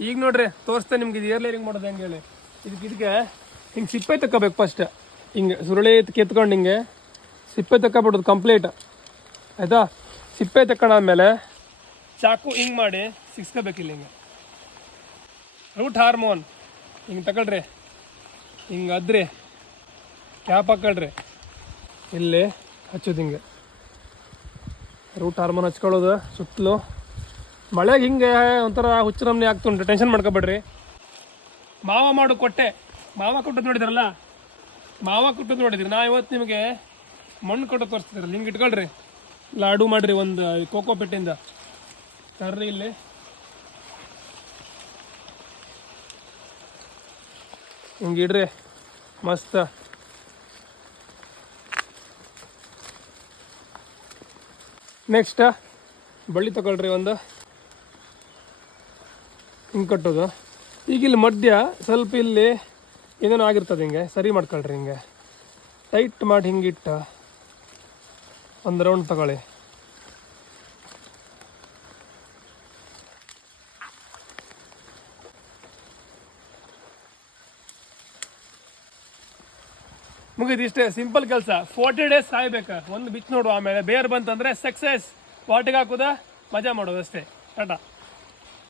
ಈಗ ನೋಡ್ರಿ ತೋರಿಸ್ತೇನೆ ನಿಮ್ಗೆ ಇದು ಏರ್ಲೇರಿಂಗ್ ಮಾಡೋದು ಹೆಂಗೆ ಹೇಳಿ. ಇದಕ್ಕೆ ಇದಕ್ಕೆ ಹಿಂಗೆ ಸಿಪ್ಪೆ ತಗೋಬೇಕು ಫಸ್ಟ್ ಹಿಂಗೆ ಸುರುಳಿ ಕೆತ್ಕೊಂಡು ಹಿಂಗೆ ಸಿಪ್ಪೆ ತಗೊಬಿಡೋದು ಕಂಪ್ಲೀಟ್ ಆಯಿತಾ? ಸಿಪ್ಪೆ ತಕೊಂಡಾದ್ಮೇಲೆ ಚಾಕು ಹಿಂಗೆ ಮಾಡಿ ಸಿಕ್ಸ್ಕೋಬೇಕಿಲ್ಲ ಹಿಂಗೆ. ರೂಟ್ ಹಾರ್ಮೋನ್ ಹಿಂಗೆ ತಗೊಳ್ರಿ. ಹಿಂಗೆ ಅದ್ರಿ. ಕ್ಯಾಪ್ ಹಾಕೊಳ್ರಿ. ಇಲ್ಲಿ ಹಚ್ಚೋದು ಹಿಂಗೆ. ರೂಟ್ ಹಾರ್ಮೋನ್ ಹಚ್ಕೊಳ್ಳೋದು ಸುತ್ತಲೂ. ಮಳೆಗೆ ಹಿಂಗೆ ಒಂಥರ ಹುಚ್ಚು ನಮ್ನಿ ಆಗ್ತುಂಟು. ಟೆನ್ಷನ್ ಮಾಡ್ಕೊಬೇಡ್ರಿ. ಮಾವ ಮಾಡು ಕೊಟ್ಟೆ. ಮಾವ ಕೊಟ್ಟದ್ದು ನೋಡಿದ್ರಲ್ಲ? ಮಾವ ಕೊಟ್ಟದ್ದು ನೋಡಿದ್ರಿ. ನಾ ಇವತ್ತು ನಿಮಗೆ ಮಣ್ಣು ಕೊಟ್ಟು ತೋರಿಸ್ತಿದ್ರಲ್ಲ. ಹಿಂಗೆ ಇಟ್ಕೊಳ್ರಿ. ಲಾಡು ಮಾಡ್ರಿ ಒಂದು ಕೋಕೋ ಪೆಟ್ಟಿಂದ. ತರ್ರಿ ಇಲ್ಲಿ. ಹಿಂಗೆ ಇಡ್ರಿ. ಮಸ್ತ್. ನೆಕ್ಸ್ಟ್ ಬಳ್ಳಿ ತಗೊಳ್ರಿ ಒಂದು. ಹಿಂಗೆ ಕಟ್ಟೋದು. ಈಗ ಇಲ್ಲಿ ಮಧ್ಯ ಸ್ವಲ್ಪ ಇಲ್ಲಿ ಏನೇನೋ ಆಗಿರ್ತದೆ ಹಿಂಗೆ, ಸರಿ ಮಾಡ್ಕೊಳ್ರಿ ಹಿಂಗೆ. ಟೈಟ್ ಮಾಡಿ ಹಿಂಗಿಟ್ಟು ಒಂದು ರೌಂಡ್ ತಗೊಳ್ಳಿ. ಮುಗಿದು ಇಷ್ಟೇ ಸಿಂಪಲ್ ಕೆಲಸ. ಫೋರ್ಟಿ ಡೇಸ್ ಸಾಯ್ಬೇಕು. ಒಂದು ಬಿಚ್ಚು ನೋಡು ಆಮೇಲೆ. ಬೇರ್ ಬಂತಂದ್ರೆ ಸಕ್ಸಸ್ ವಾಟಿಗೆ ಹಾಕೋದ, ಮಜಾ ಮಾಡೋದು ಅಷ್ಟೇ. ಟಾಟಾ